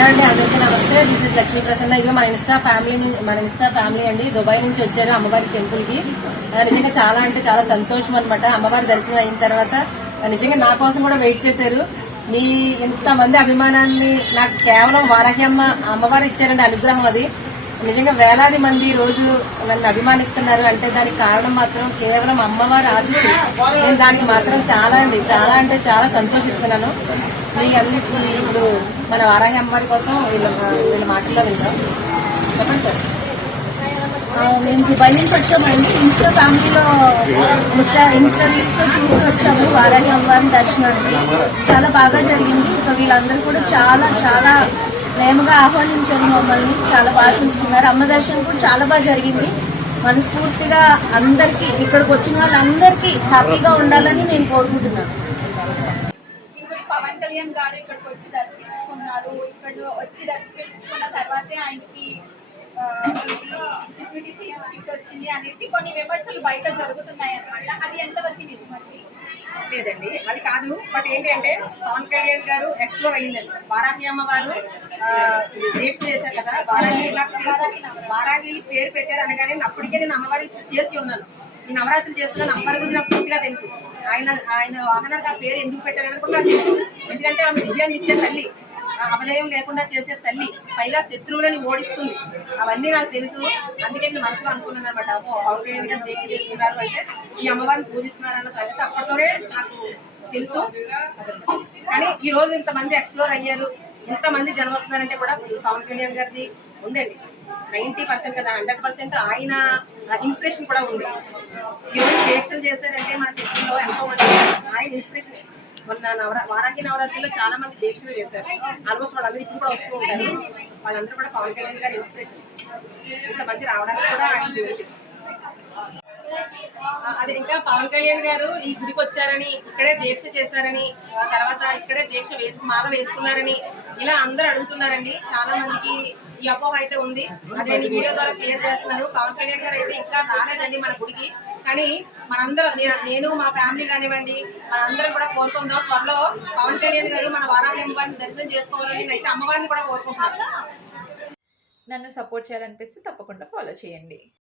Hello అండి, అందరికీ నమస్తే. This is Lakshmi Prasanna. ఇది మన ఇన్స్టా ఫ్యామిలీ అండి. దుబాయ్ నుంచి వచ్చారు అమ్మవారి టెంపుల్ కి. నిజంగా చాలా అంటే చాలా సంతోషం అనమాట. అమ్మవారి దర్శనం అయిన తర్వాత నిజంగా నా కోసం కూడా వెయిట్ చేశారు. మీ ఇంతమంది అభిమానాన్ని నాకు కేవలం వారాహి అమ్మవారు ఇచ్చారండి అనుగ్రహం. అది నిజంగా వేలాది మంది రోజు నన్ను అభిమానిస్తున్నారు అంటే దానికి కారణం మాత్రం కేవలం అమ్మవారి ఆశీస్సు. నేను దానికి మాత్రం చాలా అంటే చాలా సంతోషిస్తున్నాను. మీ అన్నిటి ఇప్పుడు మన వారాహి అమ్మవారి కోసం వీళ్ళ మాటల్లో వింటాం. చెప్పండి సార్. మేము దుబాయ్ నుంచి వచ్చామండి. ఇన్స్టా ఫ్యామిలీలో ఇన్స్టా రీల్స్లో చూసి వచ్చాము వారాహి అమ్మవారిని దర్శనానికి. చాలా బాగా జరిగింది. ఇంకా వీళ్ళందరూ కూడా చాలా చాలా ప్రేమగా ఆహ్వానించారు మమ్మల్ని. చాలా బాగా చూసుకున్నారు. అమ్మ దర్శనం కూడా చాలా బాగా జరిగింది. మనస్ఫూర్తిగా అందరికీ ఇక్కడికి వచ్చిన వాళ్ళందరికీ హ్యాపీగా ఉండాలని నేను కోరుకుంటున్నాను. పవన్ కళ్యాణ్ గారు ఇక్కడికి వచ్చి దర్శించుకున్నారు. ఇక్కడ వచ్చి దర్శించుకున్న తర్వాతే ఆయనకి డిప్యూటీ సీఎం సీట్ వచ్చింది అనేసి కొన్ని విమర్శలు బయట జరుగుతున్నాయి అన్నమాట. అది ఎంతవరకు నిజమండి? లేదండి, అది కాదు. బట్ ఏంటంటే పవన్ కళ్యాణ్ గారు ఎక్స్ప్లోర్ అయ్యిందండి. వారాహి అమ్మవారు దీక్ష చేశారు కదా. వారాహి పేరు పెట్టారు అనగానే అప్పటికే నేను అమ్మవారి చేసి ఉన్నాను. ఈ నవరాత్రులు చేస్తున్నాను. అమ్మవారి గురించి నాకు పూర్తిగా తెలుసు. ఆయన వాహనానికి ఆ పేరు ఎందుకు పెట్టారని కూడా నాకు తెలుసు. ఎందుకంటే ఆమె విజయాన్ని ఇచ్చే తల్లి, అపజయం లేకుండా చేసే తల్లి, పైగా శత్రువులని ఓడిస్తుంది. అవన్నీ నాకు తెలుసు. అందుకే నేను మనసులో అనుకున్నాను అనమాట. పవన్ కళ్యాణ్ గారు దీక్ష చేస్తున్నారు అంటే ఈ అమ్మవారిని పూజిస్తున్నారు అన్న సంగతి అప్పట్లోనే నాకు తెలుసు. కానీ ఈ రోజు ఇంతమంది ఎక్స్ప్లోర్ అయ్యారు, ఇంతమంది జనం వస్తున్నారంటే కూడా పవన్ కళ్యాణ్ గారిది ఉందండి. 90% కదా, 100% ఆయన ఇన్స్పిరేషన్ కూడా ఉంది. ఈరోజు దీక్షలు చేశారంటే మన టెంపుల్లో ఎంతో మంది ఆయన ఇన్స్పిరేషన్. మొన్న వారాహి నవరాత్రిలో చాలా మంది దీక్షలు చేశారు. ఆల్మోస్ట్ వాళ్ళందరూ ఇప్పుడు కూడా వస్తూ ఉంటారు. వాళ్ళందరూ కూడా పవన్ కళ్యాణ్ గారి ఇన్స్పిరేషన్. ఇంతమంది రావడానికి కూడా ఆయన ఉంది. అదే ఇంకా పవన్ కళ్యాణ్ గారు ఈ గుడికి వచ్చారని, ఇక్కడే దీక్ష చేశారని, తర్వాత ఇక్కడే దీక్ష మాల వేసుకున్నారని ఇలా అందరూ అడుగుతున్నారండి. చాలా మందికి ఈ అపోహ అయితే ఉంది. అదే నేను వీడియో ద్వారా క్లియర్ చేస్తున్నాను. పవన్ కళ్యాణ్ గారు అయితే ఇంకా రాలేదండి మన గుడికి. కానీ మనందరం, నేను మా ఫ్యామిలీ కానివ్వండి, మనందరం కూడా కోరుకుందాం త్వరలో పవన్ కళ్యాణ్ గారు మన వారాహి అమ్మవారిని దర్శనం చేసుకోవాలని అయితే అమ్మవారిని కూడా కోరుకుంటున్నాను. నన్ను సపోర్ట్ చేయాలనిపిస్తే తప్పకుండా ఫాలో చేయండి.